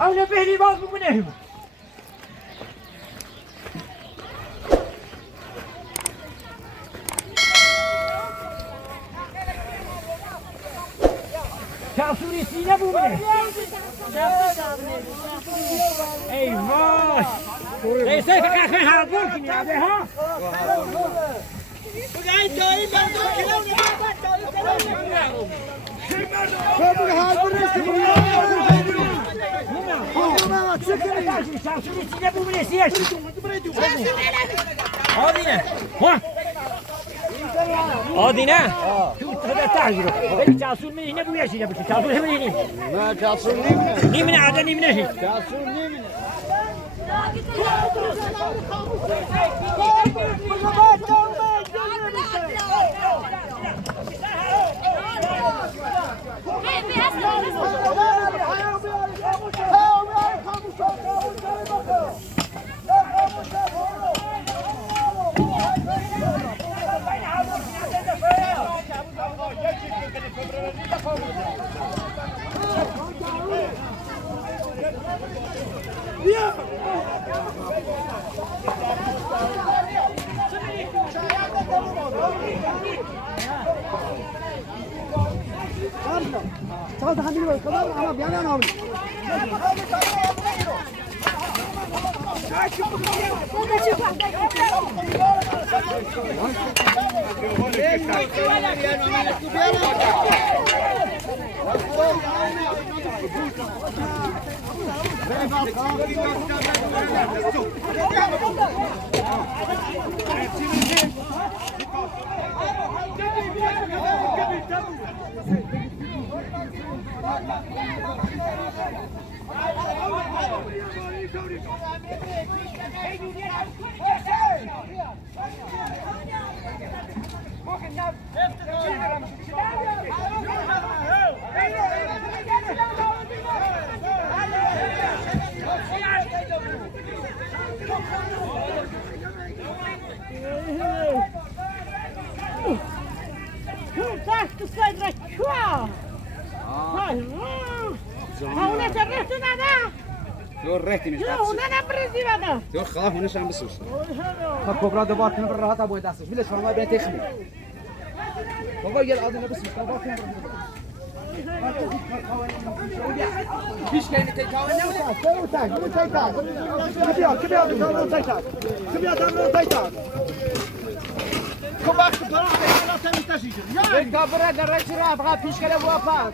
أنا بهلي باز بمنهم شاسوري سينا بمنهم أيوة ليس كأخي هاربون كني ها بقاي داي بندو كلام فبقى هاربون شاسوري سينا بمنهم سياش آدینه؟ تو تا تعجب. ولی جاسور می نه بویشی نبود. جاسور هم نیم. نه جاسور نیم. نیم نه عادی نیم نهی. جاسور نیم. چقدر همین رو خدا اما بیان نام دور ريحتي مش لا هنا نبرزي هذا دور خلاص هنا شام بسوس كبرى دبارت من برا هذا ابو داسس ليش ما بين تخمي بابا يلا اذن بس دبارت فيش كاين تيتاو تيتاو كباك برا لا تنتجي يا كبرى درجه راه فيش كلام وفاء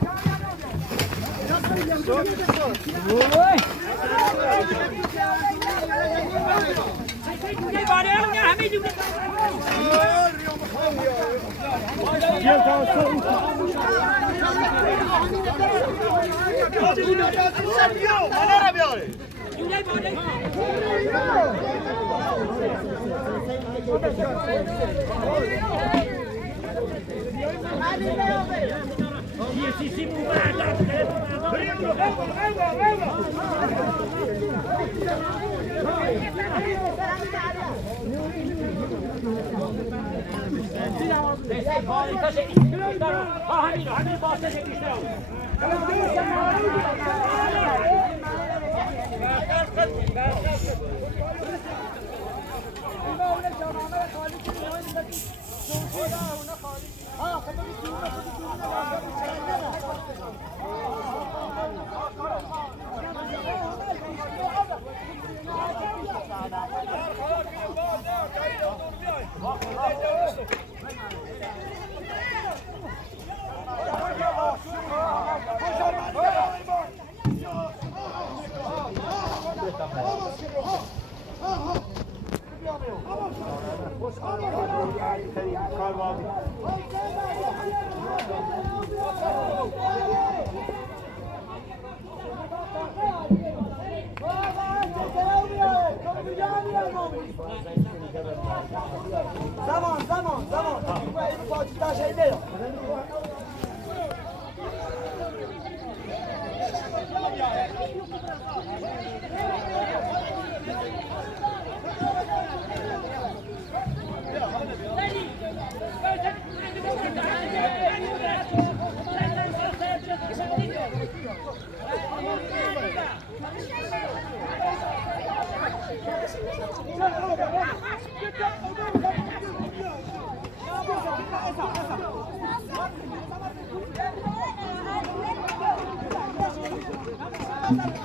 عمودة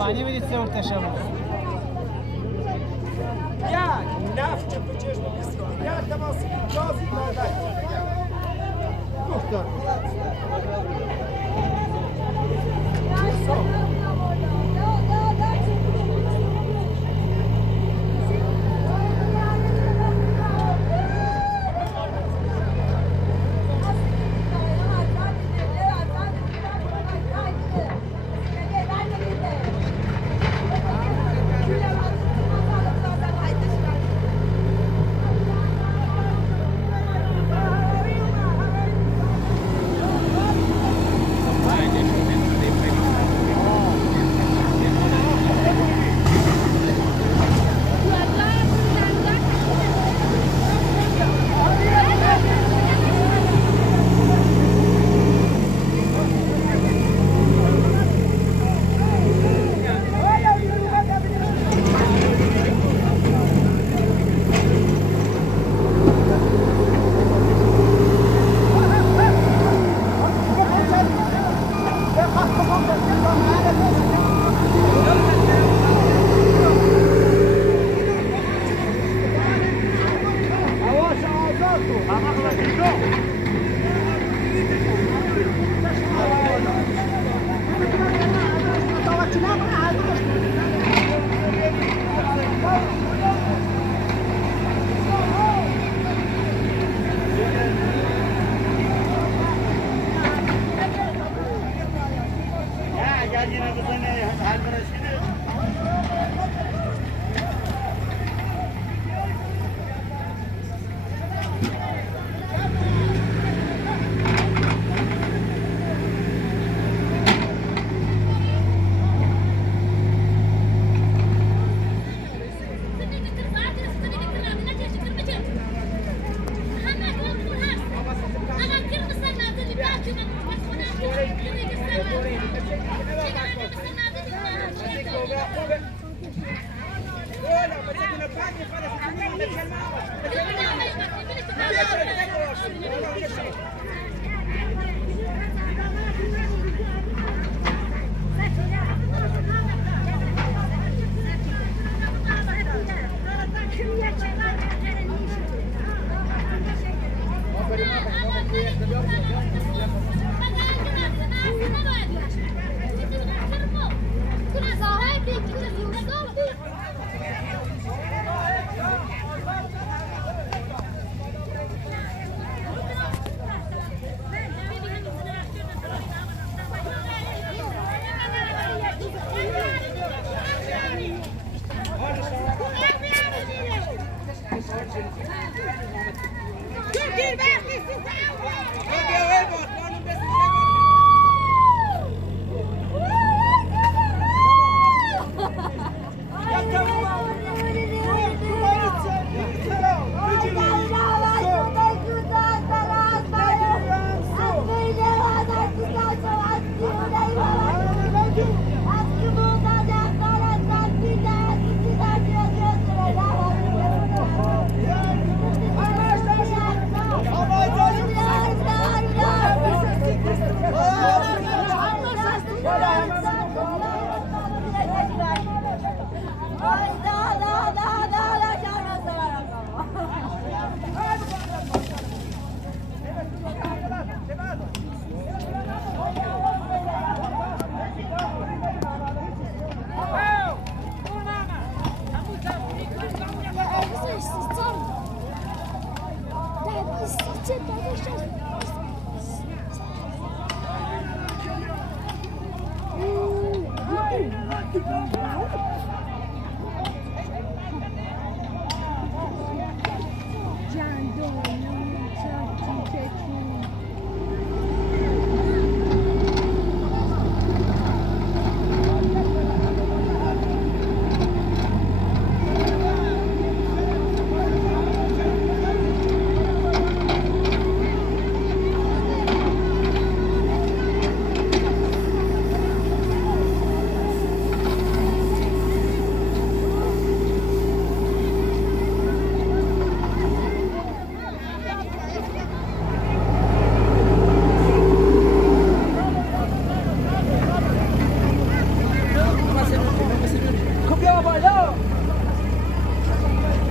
معنی بدید سه ارتشم یا نفت بچشم بسیار یا تماسی جازی دادن گفتم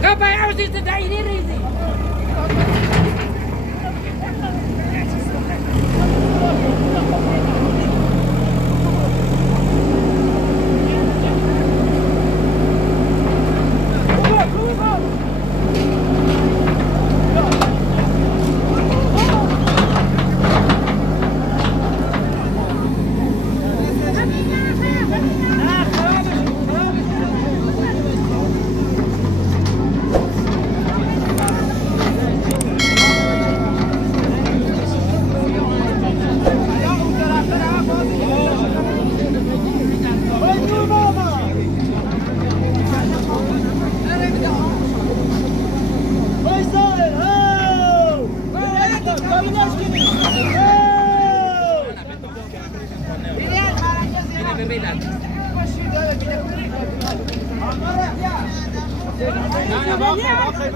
Kapay عاوز تدعيني ريزي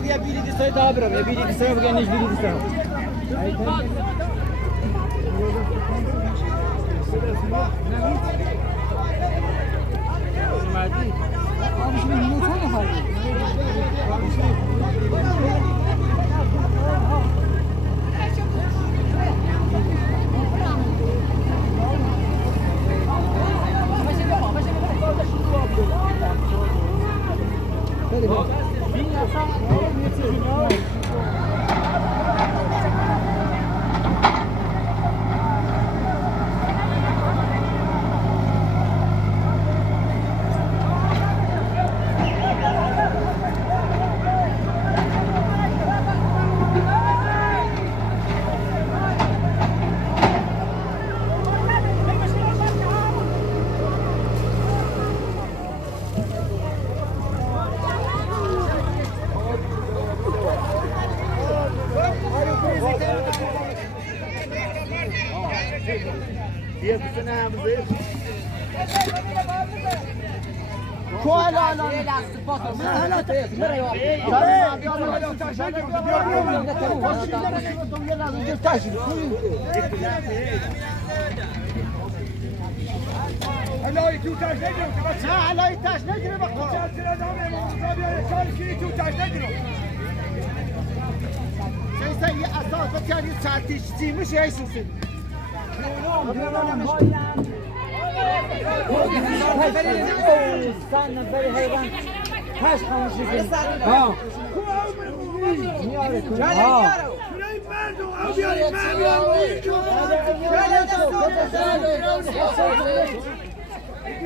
يا بيدي دي سيد ابرم يا بيدي دي سيد بغينيش بيدي دي سيد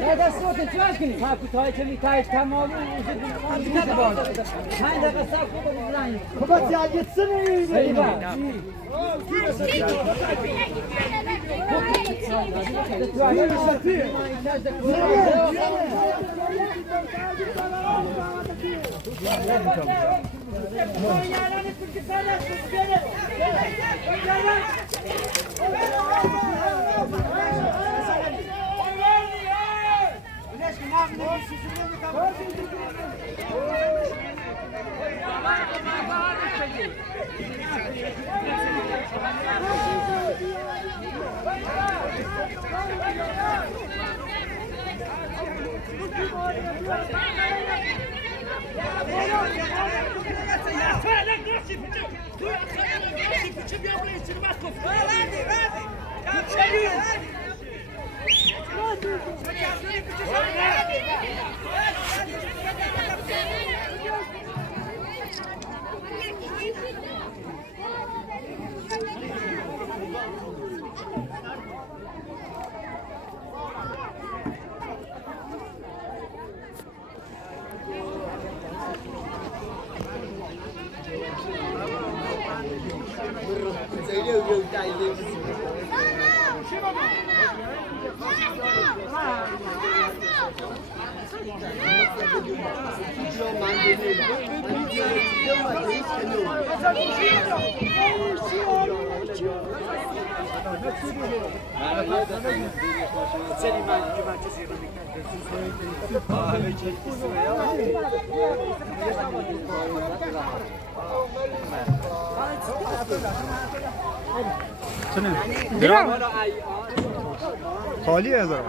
هذا صوت تواكني ها كنت هاي كمي تايت تمامي وجد هذا قصاق بالله Kapat ya gitsene. خالی هزار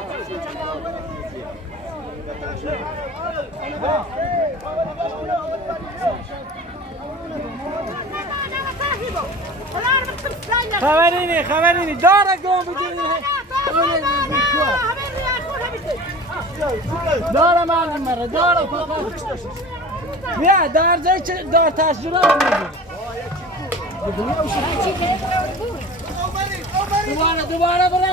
خبرینی داره گم بودیم داره معلوم مره داره نه در جای چه دار تشجیرات میگه دوباره برای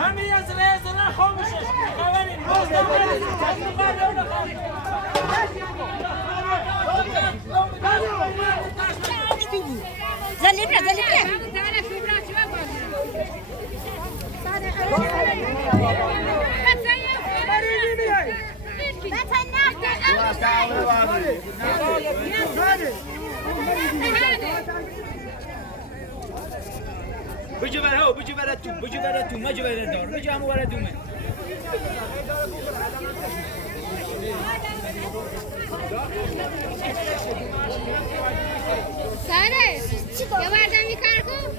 همه از رزنا خاموشش خبرین زلبنا بجو برا تو ما جو برا دار بجو همو برا دومه ساره یه بردم میکار کن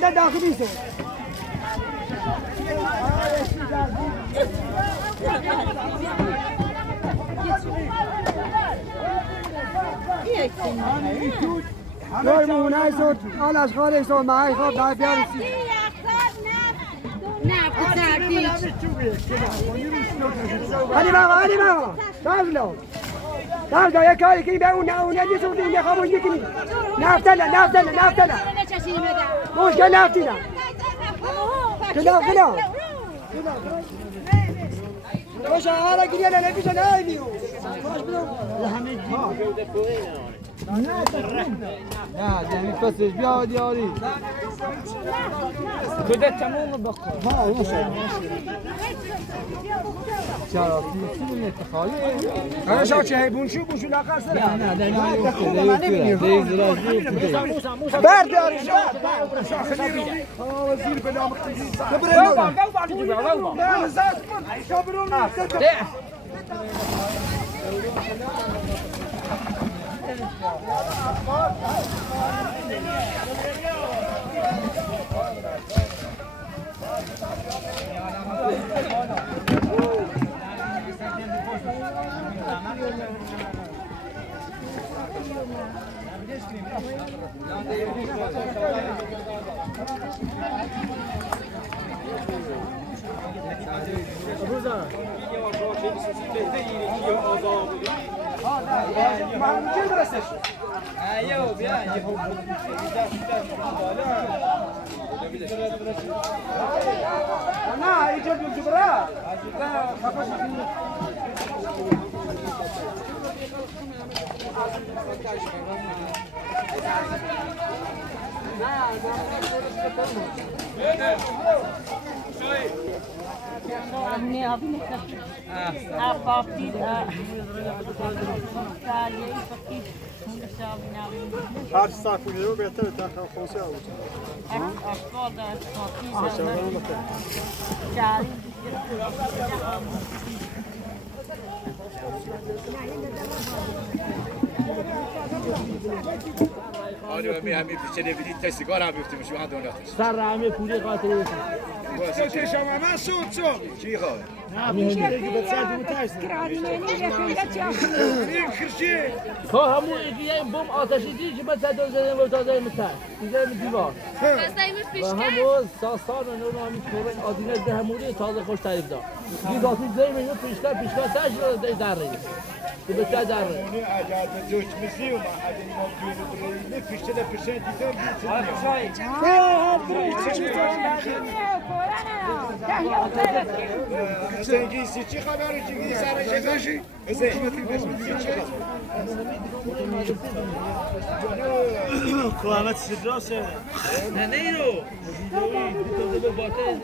ده داخلی سو Rồi mù này sốt, nó là khó để sốt mà ai khó đại biểu gì? Hadi baba, tavlo. Tavlo ya kali ki ben ona ne sordun ya kamu yekini. Naftala. Boş gel naftila. Kila. Boş ara gidiyor ne bir şey ne diyor. Boş bunu. نه یعنی پسش بیاد یاری کده تموم بکن ها باشه چرا چی میشه خالی انا شاچه بونشو لا قصد برد وزير بلا مقتدي ما هم چه درستش ایو بیا نه اینجا دو جبرا خفاش هر ساعت رو بهتره تا خاصه اوت آره می همین پیش نمیدید تا سیگار هم بیفتیم شو هم دوناتش سر همه پولی قاطی چه شما من سود چی خواه؟ این خرشی خب همون ایگیه این بوم آتشی دی که من صدر زدن و تازه مستر دیگه می دیوار و همون ساستان و نور همین کورن آدینه ده همونی تازه خوش تعریف دار دیگه آتی زیر منو پیشتر تش رو در رهی که بسیار در رهی اجازه جوش میسی و ما اگه ما جوی بروی پیشته پیشته دیدم زنگی سی چی خبره چی سر شکاشی قیامت سراشه نه نه اینو تو به باته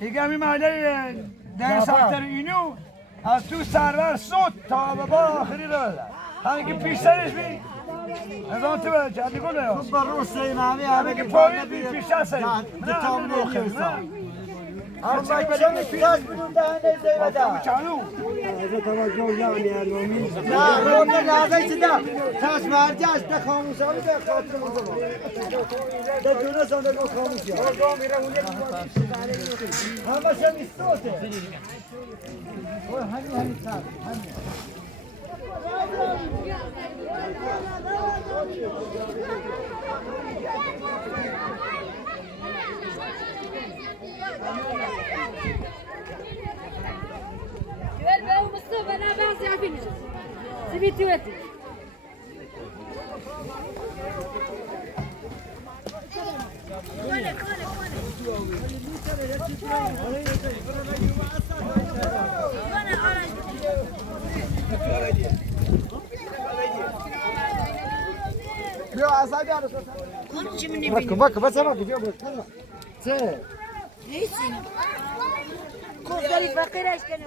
دیگه می ماله در ساختر اینو از تو سرور صوت تا به با آخری رو بده همه که پیش سرش بی از آن تو بده چه دیگه نه برو سینامی همه که پاوید بی پیش سرش نه همه که اما چه پیاز بدون دهنه زیبا چالو از توجه یعنی علومی نه روم لازم چدا تاس مرجع است خاموشا به خاطر زمان ده دونه سند رو خاموشی همه شمی صوته همین صاحب همین Güver be o Mustafa bana ben ziyafim. Siviti veti. بیا اسادی آرش bak bak bak bak bak چه Kuzları fakir aşkına.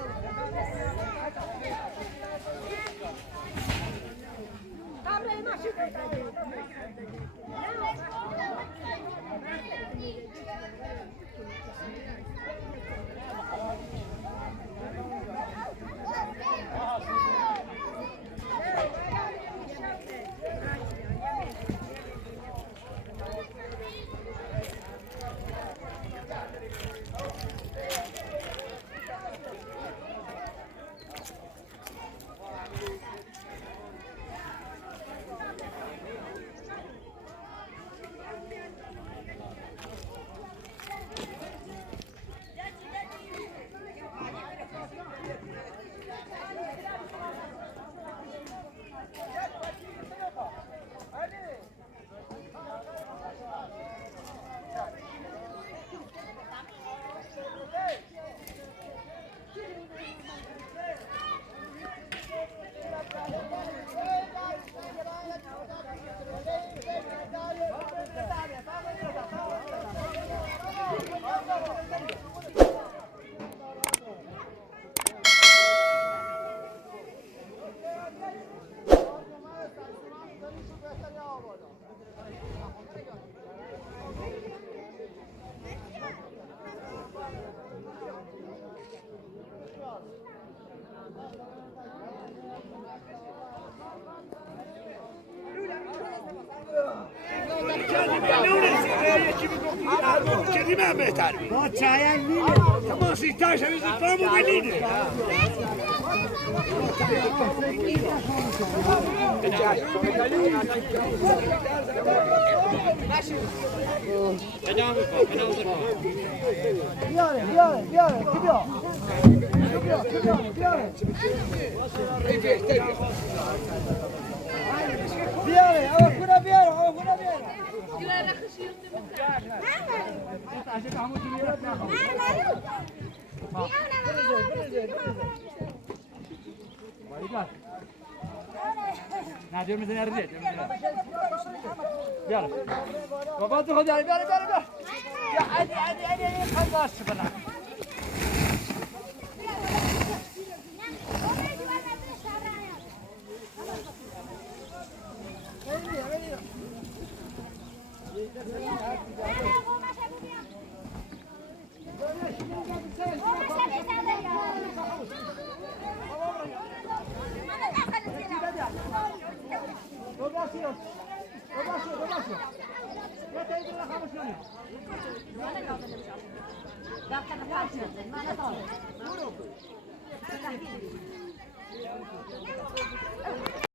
كلمة بهتر ما سيتاش هذي فهموا قليل بیاره آقا خونه بیاره آقا خونه بیاره نه جور میزنی رو بیار بابا تو خود بیار بیار بیار یا علی خلاص بنا Bak